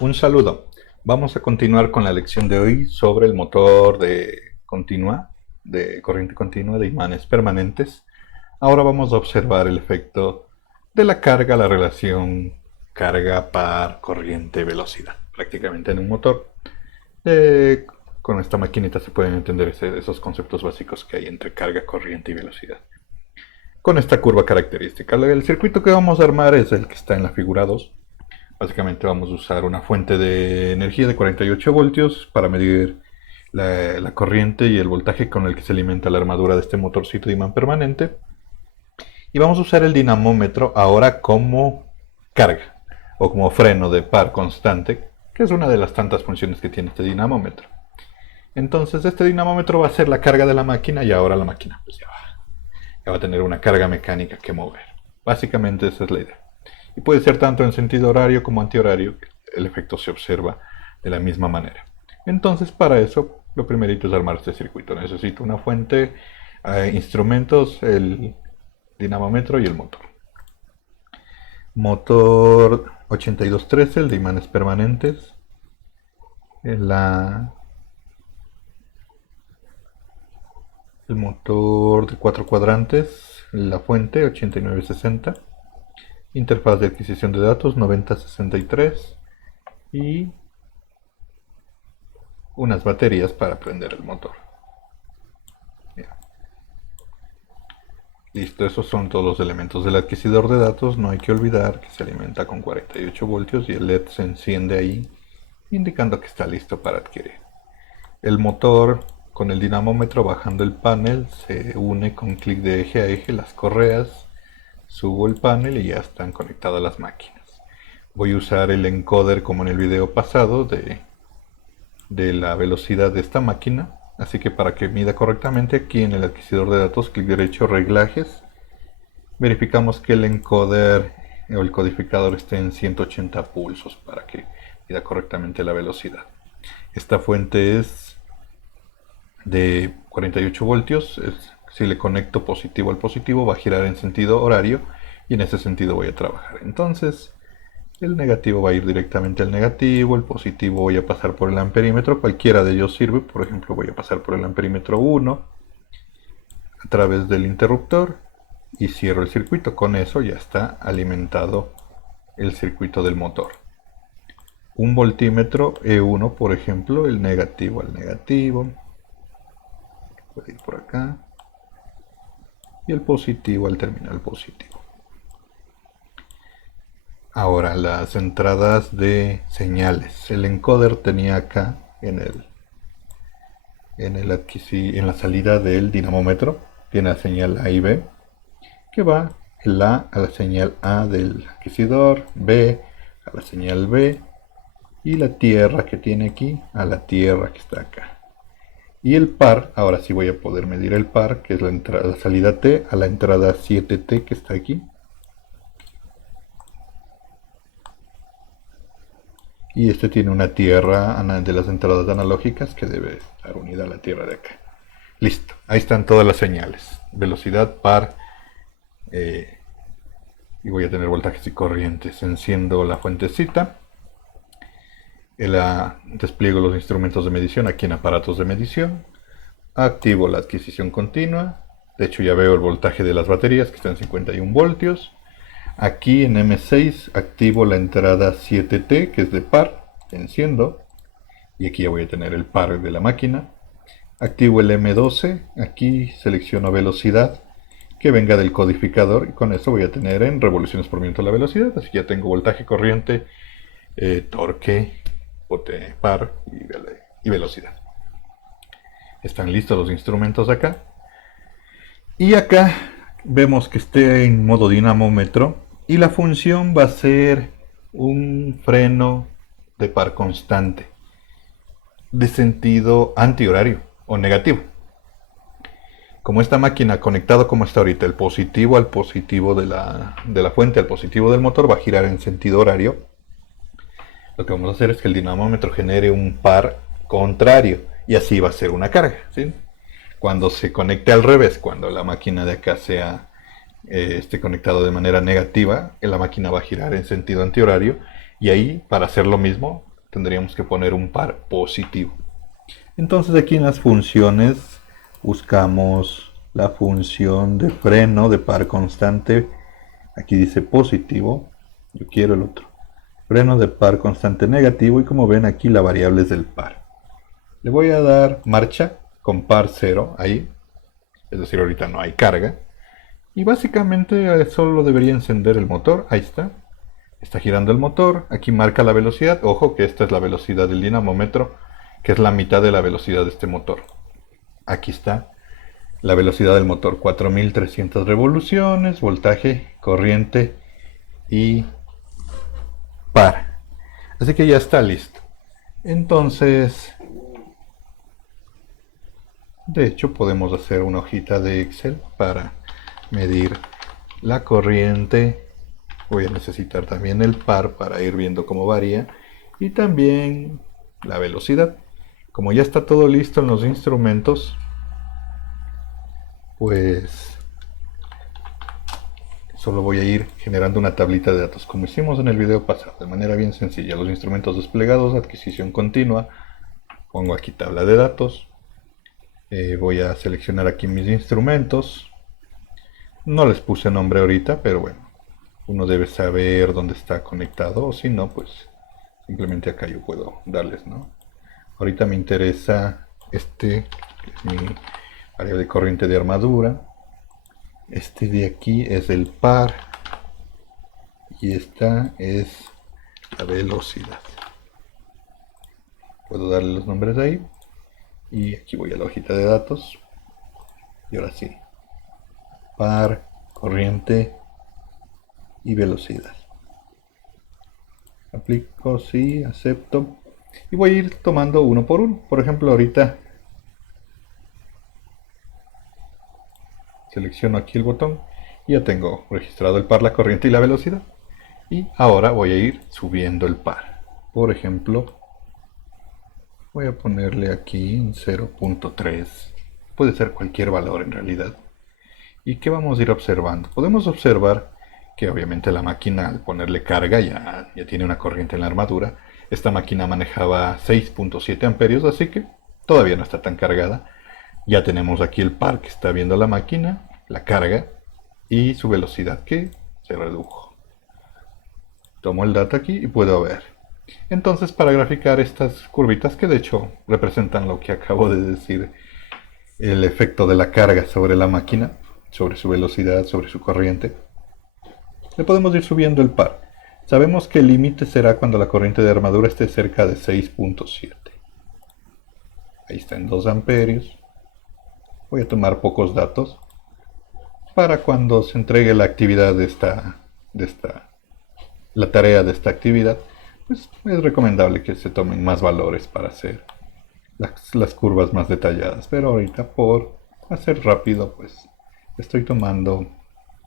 Un saludo. Vamos a continuar con la lección de hoy sobre el motor de corriente continua de imanes permanentes. Ahora vamos a observar el efecto de la carga, la relación carga par corriente velocidad, prácticamente en un motor. Eh, con esta maquinita se pueden entender esos conceptos básicos que hay entre carga, corriente y velocidad. Con esta curva característica, el circuito que vamos a armar es el que está en la figura 2. Básicamente vamos a usar una fuente de energía de 48 voltios para medir la corriente y el voltaje con el que se alimenta la armadura de este motorcito de imán permanente. Y vamos a usar el dinamómetro ahora como carga o como freno de par constante, que es una de las tantas funciones que tiene este dinamómetro. Entonces este dinamómetro va a ser la carga de la máquina y ahora la máquina pues ya va a tener una carga mecánica que mover. Básicamente esa es la idea. Y puede ser tanto en sentido horario como antihorario, el efecto se observa de la misma manera. Entonces, para eso, lo primerito es armar este circuito. Necesito una fuente, instrumentos, el dinamómetro y el motor. Motor 8213, el de imanes permanentes. El motor de 4 cuadrantes, la fuente 8960. Interfaz de adquisición de datos 9063 y unas baterías para prender el motor. Bien. Listo, esos son todos los elementos del adquisidor de datos. No hay que olvidar que se alimenta con 48 voltios y el LED se enciende ahí, indicando que está listo para adquirir. El motor con el dinamómetro bajando el panel se une con clic de eje a eje las correas. Subo el panel y ya están conectadas las máquinas. Voy a usar el encoder como en el video pasado de la velocidad de esta máquina. Así que para que mida correctamente, aquí en el adquisidor de datos, clic derecho, reglajes. Verificamos que el encoder o el codificador esté en 180 pulsos para que mida correctamente la velocidad. Esta fuente es de 48 voltios. Si le conecto positivo al positivo, va a girar en sentido horario y en ese sentido voy a trabajar. Entonces, el negativo va a ir directamente al negativo, el positivo voy a pasar por el amperímetro, cualquiera de ellos sirve. Por ejemplo, voy a pasar por el amperímetro 1 a través del interruptor y cierro el circuito. Con eso ya está alimentado el circuito del motor. Un voltímetro E1, por ejemplo, el negativo al negativo, puede ir por acá, y el positivo al terminal positivo. Ahora las entradas de señales. El encoder tenía acá en la salida del dinamómetro, tiene la señal A y B, que va el A a la señal A del adquisidor, B a la señal B, y la tierra que tiene aquí a la tierra que está acá. Y el par, ahora sí voy a poder medir el par, que es la salida T a la entrada 7T que está aquí. Y este tiene una tierra de las entradas analógicas que debe estar unida a la tierra de acá. Listo, ahí están todas las señales. Velocidad, par, y voy a tener voltajes y corrientes. Enciendo la fuentecita. Despliego los instrumentos de medición aquí en aparatos de medición. Activo la adquisición continua. De hecho ya veo el voltaje de las baterías que está en 51 voltios. Aquí en M6 activo la entrada 7T que es de par. Enciendo. Y aquí ya voy a tener el par de la máquina. Activo el M12. Aquí selecciono velocidad que venga del codificador. Y con eso voy a tener en revoluciones por minuto la velocidad. Así que ya tengo voltaje, corriente, torque, par y velocidad. Están listos los instrumentos acá. Y acá vemos que esté en modo dinamómetro. Y la función va a ser un freno de par constante de sentido antihorario o negativo. Como esta máquina conectado como está ahorita, el positivo al positivo de la fuente al positivo del motor va a girar en sentido horario. Lo que vamos a hacer es que el dinamómetro genere un par contrario y así va a ser una carga, ¿sí? Cuando se conecte al revés, cuando la máquina de acá esté conectado de manera negativa, la máquina va a girar en sentido antihorario y ahí para hacer lo mismo tendríamos que poner un par positivo. Entonces aquí en las funciones buscamos la función de freno de par constante. Aquí dice positivo, yo quiero el otro. Freno de par constante negativo, y como ven aquí la variable es del par. Le voy a dar marcha con par 0 ahí, es decir, ahorita no hay carga. Y básicamente solo debería encender el motor, ahí está. Está girando el motor, aquí marca la velocidad. Ojo que esta es la velocidad del dinamómetro, que es la mitad de la velocidad de este motor. Aquí está la velocidad del motor, 4300 revoluciones, voltaje, corriente y par. Así que ya está listo. Entonces, de hecho podemos hacer una hojita de Excel para medir la corriente. Voy a necesitar también el par para ir viendo cómo varía, y también la velocidad. Como ya está todo listo en los instrumentos, pues solo voy a ir generando una tablita de datos como hicimos en el video pasado, de manera bien sencilla. Los instrumentos desplegados, adquisición continua, pongo aquí tabla de datos. Voy a seleccionar aquí mis instrumentos. No les puse nombre ahorita, pero bueno, uno debe saber dónde está conectado, o si no, pues simplemente acá yo puedo darles, ¿no? Ahorita me interesa este, que es mi área de corriente de armadura. Este de aquí es el par, y esta es la velocidad. Puedo darle los nombres de ahí, y aquí voy a la hojita de datos. Y ahora sí, par, corriente y velocidad. Aplico, sí, acepto. Y voy a ir tomando uno por uno. Por ejemplo, ahorita selecciono aquí el botón y ya tengo registrado el par, la corriente y la velocidad. Y ahora voy a ir subiendo el par. Por ejemplo, voy a ponerle aquí en 0.3. Puede ser cualquier valor en realidad. ¿Y qué vamos a ir observando? Podemos observar que obviamente la máquina, al ponerle carga, ya tiene una corriente en la armadura. Esta máquina manejaba 6.7 amperios, así que todavía no está tan cargada. Ya tenemos aquí el par que está viendo la máquina, la carga y su velocidad, que se redujo. Tomo el dato aquí y puedo ver. Entonces, para graficar estas curvitas, que de hecho representan lo que acabo de decir, el efecto de la carga sobre la máquina, sobre su velocidad, sobre su corriente, le podemos ir subiendo el par. Sabemos que el límite será cuando la corriente de armadura esté cerca de 6.7. Ahí está en 2 amperios. Voy a tomar pocos datos para cuando se entregue la actividad la tarea de esta actividad, pues es recomendable que se tomen más valores para hacer las curvas más detalladas. Pero ahorita, por hacer rápido, pues estoy tomando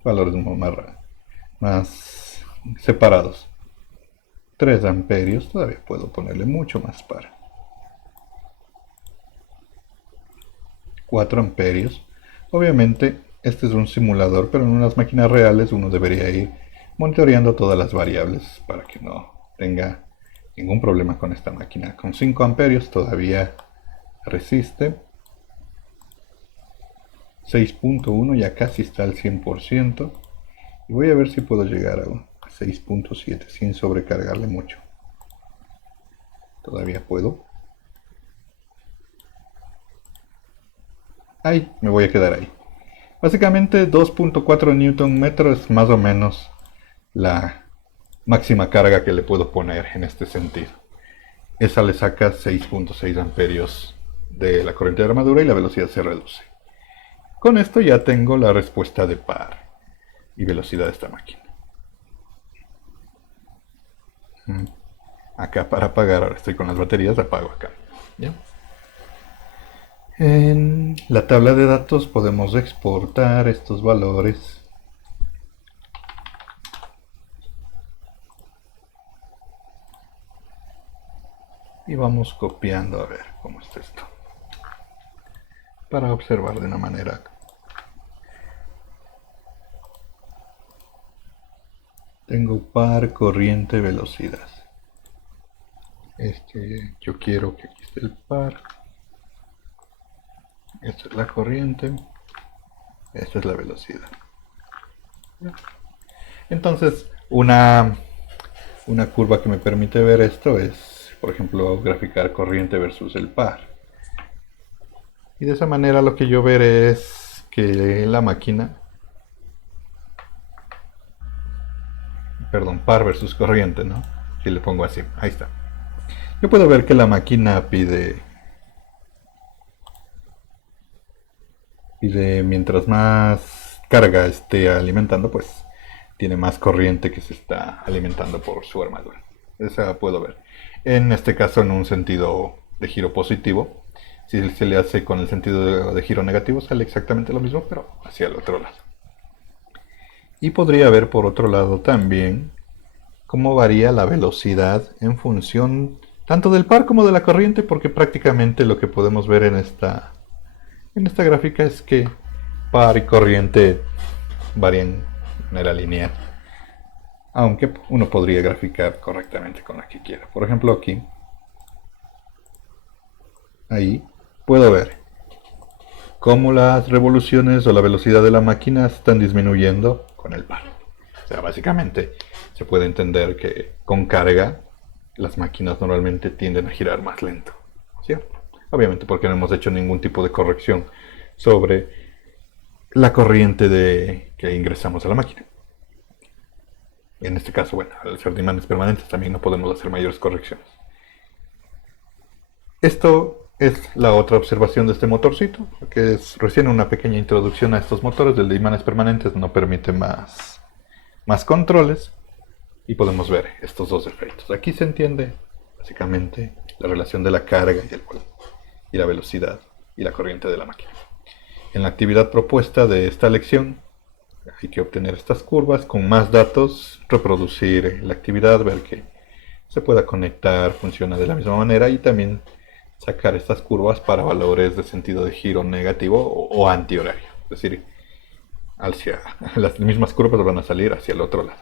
valores más separados. 3 amperios, todavía puedo ponerle mucho más par. 4 amperios. Obviamente este es un simulador, pero en unas máquinas reales uno debería ir monitoreando todas las variables para que no tenga ningún problema con esta máquina. Con 5 amperios todavía resiste. 6.1 ya casi está al 100%. Y voy a ver si puedo llegar a 6.7 sin sobrecargarle mucho. Todavía puedo. Ahí, me voy a quedar ahí. Básicamente 2.4 Nm es más o menos la máxima carga que le puedo poner en este sentido. Esa le saca 6.6 amperios de la corriente de armadura y la velocidad se reduce. Con esto ya tengo la respuesta de par y velocidad de esta máquina. Acá para apagar, ahora estoy con las baterías, apago acá. ¿Ya? En la tabla de datos podemos exportar estos valores. Y vamos copiando a ver cómo está esto, para observar de una manera. Tengo par, corriente, velocidad. Yo quiero que aquí esté el par. Esta es la corriente. Esta es la velocidad. Entonces, una curva que me permite ver esto es, por ejemplo, graficar corriente versus el par. Y de esa manera lo que yo veré es que la máquina, perdón, par versus corriente, ¿no? Si le pongo así, ahí está. Yo puedo ver que la máquina pide mientras más carga esté alimentando, pues tiene más corriente que se está alimentando por su armadura. Esa puedo ver. En este caso, en un sentido de giro positivo. Si se le hace con el sentido de giro negativo, sale exactamente lo mismo, pero hacia el otro lado. Y podría ver por otro lado también cómo varía la velocidad en función tanto del par como de la corriente, porque prácticamente lo que podemos ver en esta gráfica es que par y corriente varían de manera lineal. Aunque uno podría graficar correctamente con la que quiera. Por ejemplo aquí, ahí, puedo ver cómo las revoluciones o la velocidad de la máquina están disminuyendo con el par. O sea, básicamente se puede entender que con carga las máquinas normalmente tienden a girar más lento. ¿Cierto? Obviamente porque no hemos hecho ningún tipo de corrección sobre la corriente que ingresamos a la máquina. En este caso, bueno, al ser de imanes permanentes también no podemos hacer mayores correcciones. Esto es la otra observación de este motorcito, que es recién una pequeña introducción a estos motores. El de imanes permanentes no permite más controles y podemos ver estos dos efectos. Aquí se entiende básicamente la relación de la carga y la velocidad y la corriente de la máquina. En la actividad propuesta de esta lección hay que obtener estas curvas con más datos, reproducir la actividad, ver que se pueda conectar, funciona de la misma manera y también sacar estas curvas para valores de sentido de giro negativo o antihorario. Es decir, las mismas curvas van a salir hacia el otro lado.